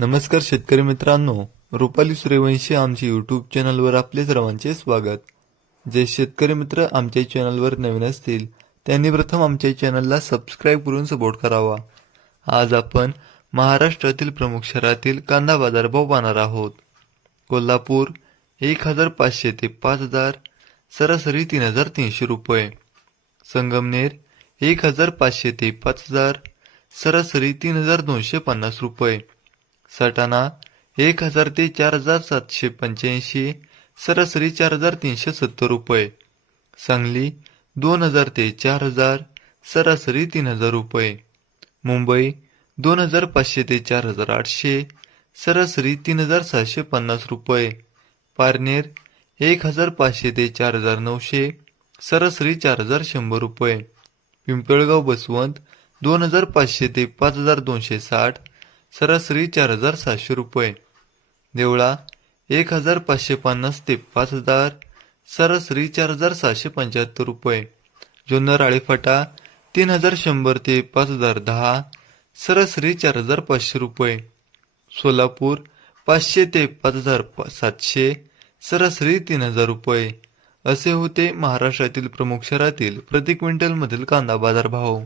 नमस्कार शेतकरी मित्रांनो रुपाली सूर्यवंशी आमच्या यूट्यूब चॅनलवर आपले सर्वांचे स्वागत. जे शेतकरी मित्र आमच्या चॅनलवर नवीन असतील त्यांनी प्रथम आमच्या चॅनलला सबस्क्राईब करून सपोर्ट करावा. आज आपण महाराष्ट्रातील प्रमुख शहरातील कांदा बाजारभाव पाहणार आहोत. कोल्हापूर एक हजार पाचशे ते पाच हजार सरासरी तीन हजार तीनशे रुपये. संगमनेर एक हजार पाचशे ते पाच हजार सरासरी तीन हजार दोनशे पन्नास रुपये. सटाणा एक हजार ते चार हजार सातशे पंच्याऐंशी सरासरी चार हजार तीनशे सत्तर रुपये. सांगली दोन हजार ते चार हजार सरासरी तीन हजार रुपये. मुंबई दोन हजार पाचशे ते चार हजार आठशे सरासरी तीन हजार सहाशे पन्नास रुपये. पारनेर एक हजार पाचशे ते चार हजार नऊशे सरासरी चार हजार शंभर रुपये. पिंपळगाव बसवंत दोन हजार पाचशे ते पाच हजार दोनशे साठ सरासरी चार हजार सातशे रुपये. देवळा एक हजार पाचशे पन्नास ते पाच हजार. सरासरी चार हजार सहाशे पंच्याहत्तर रुपये. जुन्नर आळेफाटा तीन हजार शंभर ते पाच हजार दहा. सरासरी चार हजार पाचशे रुपये. सोलापूर पाचशे ते पाच हजार पा- सातशे. सरासरी तीन हजार रुपये. असे होते महाराष्ट्रातील प्रमुख शहरातील प्रति क्विंटलमधील कांदा बाजार भाव